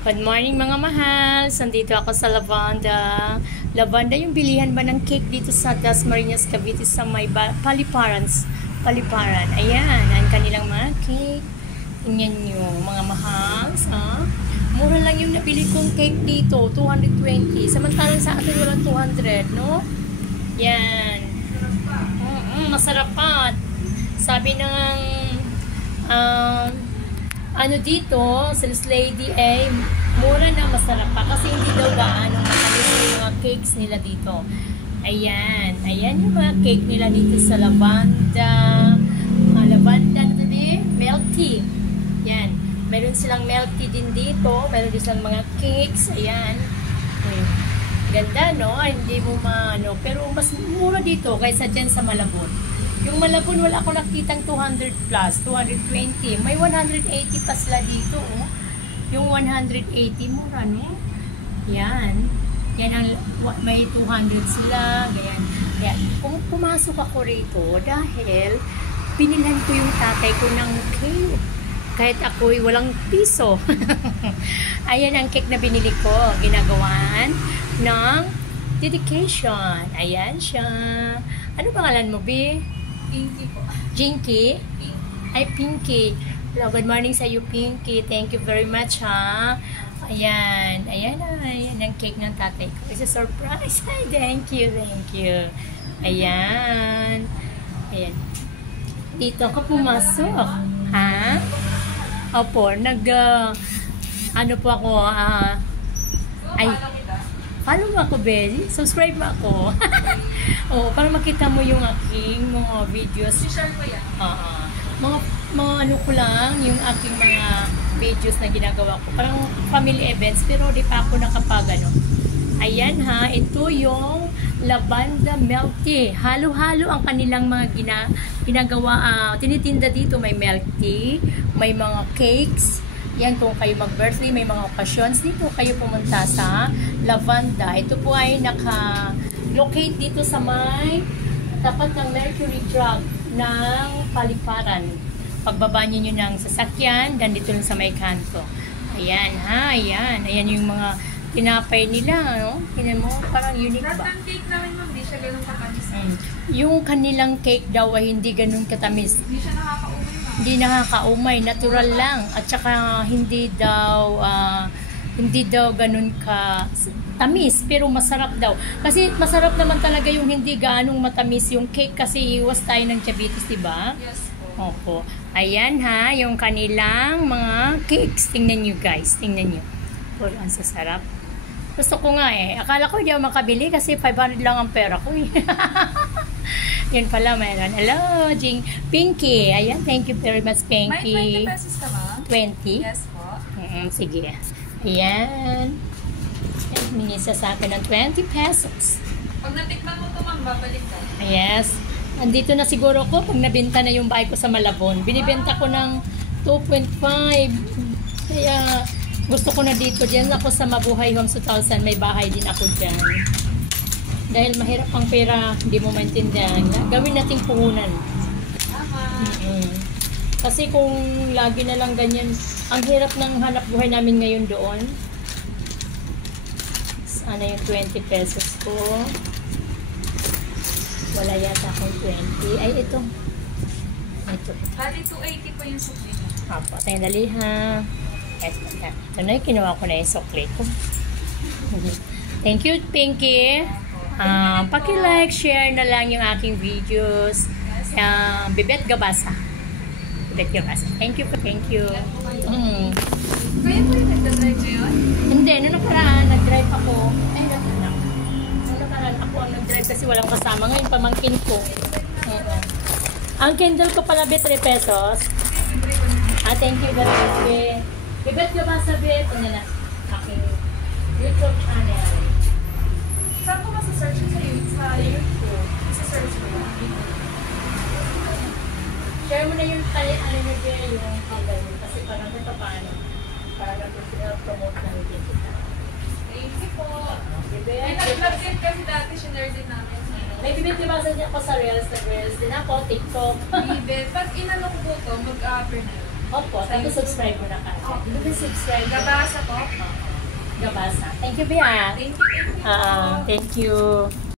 Good morning mga mahal. Nandito ako sa Lavanda. Lavanda yung bilihan ba ng cake dito sa Dasmariñas, Cavite sa may Paliparan. Ayan, ang kanilang mga cake. Tingnan nyo mga mahal. Mura lang yung nabili kong cake dito, 220. Samantalang sa atin walang 200, no? Yan. Masarap pa. Sabi ng ano dito, sales lady ay mura na masarap pa kasi hindi daw gaano matamis yung mga cakes nila dito. Ayan. Ayan yung mga cake nila dito sa Lavanda. Lavanda milk tea. Yan. Meron silang milk tea din dito. Meron din silang mga cakes. Ayan. Ganda, no? Hindi mo maano. Pero mas mura dito kaysa dyan sa Malabon. Yung Malabon, wala ako nakitang 200 plus, 220. May 180 pa sila dito, oh. Yung 180, mura, no? Yan. Yan ang, may 200 sila, ganyan. Kaya, kung pumasok ako rito, dahil pinilhan ko yung tatay ko ng cake. Kahit ako'y walang piso. Ayan ang cake na binili ko. Ginagawaan ng dedication. Ayan siya. Ano pangalan mo, B? Pinky po. Jinky? Ay, Pinky. Hello, good morning sa iyo, Pinky. Thank you very much, ha? Ayan. Ayan na. Ayan ang cake ng tatay ko. It's a surprise. Ay, thank you. Thank you. Ayan. Ayan. Dito ako pumasok. Ha? Opo, ano po ako, ay, follow mo ako, Belly. Subscribe mo ako. Oo, para makita mo yung aking mga videos. I-share ko yan. Mga ano ko lang, yung aking mga videos na ginagawa ko. Parang family events, pero di pa ako nakapag ano. Ayan ha, ito yung Lavanda milk tea. Halo-halo ang kanilang mga ginagawa. Tinitinda dito, may milk tea, may mga cakes. Yan, kung kayo mag-birthday, may mga occasions, dito kayo pumunta sa Lavanda. Ito po ay naka-locate dito sa may tapat ng Mercury Drug ng Paliparan. Pagbaba niyo ng sasakyan, dan dito lang sa may kanto. Ayan, ha, ayan. Ayan yung mga tinapay nila, no? Tingnan mo, parang unique ba? Lahat ng cake namin, ma'am, di siya ganun katamis. Yung kanilang cake daw ay hindi ganun katamis. Hindi siya nakakaumay, ma'am. Hindi nakakaumay, natural lang. At saka hindi daw ganun ka tamis, pero masarap daw. Kasi masarap naman talaga yung hindi gaanong matamis yung cake kasi iwas tayo ng diabetes, diba? Yes po. Opo. Ayan ha, yung kanilang mga cakes. Tingnan nyo guys, tingnan nyo. Oh, ang sasarap. Gusto ko nga eh. Akala ko hindi ako makabili kasi 500 lang ang pera ko eh. Yun pala mayroon. Hello, Pinky. Ayan, thank you very much, Pinky. May 20 pesos ka ba? 20? Yes po. Sige. Ayan. Minisa sa akin ng 20 pesos. Pag natikman mo ito, ma'am, babalik ka. Yes. Andito na siguro ko pag nabenta na yung bahay ko sa Malabon. Binibenta ko ng 2.5. Kaya gusto ko na dito. Diyan ako sa Mabuhay Homes 2000. May bahay din ako dyan. Dahil mahirap ang pera, hindi mo maintindihan. Gawin nating puhunan. Kasi kung lagi na lang ganyan, ang hirap ng hanap buhay namin ngayon doon. Ano yung 20 pesos ko? Wala yata akong 20. Ay, ito. Ito. Bali, 280 po yung sukli niya. Apo, tayo dali ha. Ito na yung kinuha ko na yung sukli ko. Thank you, Pinky. Paki-like, share na lang yung aking videos. Bibet Gabasa. Bibet Gabasa. Thank you. Thank you. Kaya po yung nagdadrive ngayon? Hindi, nung nakaraan, nag-drive ako. Ay, nung nakaraan ako ang nag-drive kasi walang kasama. Ngayon, pamangkin ko. Ang Kindle ko pala, 3 pesos. Thank you very much, Bibet Gabasa, ano na, aking YouTube channel. Saan ko masa-search sa YouTube? Isa-search mo lang. Share mo na yung ano nyo dyan, yung channel mo. Kasi parang ito paano. Para promote na yung kita. Thank you po. Bibet. May nag-vlog din kasi dati, sinare din namin. May Bibet Gabasa din ako sa Reels. Nag-Reels din ako, TikTok. Bibet. Pag inano ko po ito, mag-upper na yun. Opo, tapos subscribe mo na kagad. subscribe. Gabasa po. Gabasa. Thank you, Bea. Thank you. Thank you.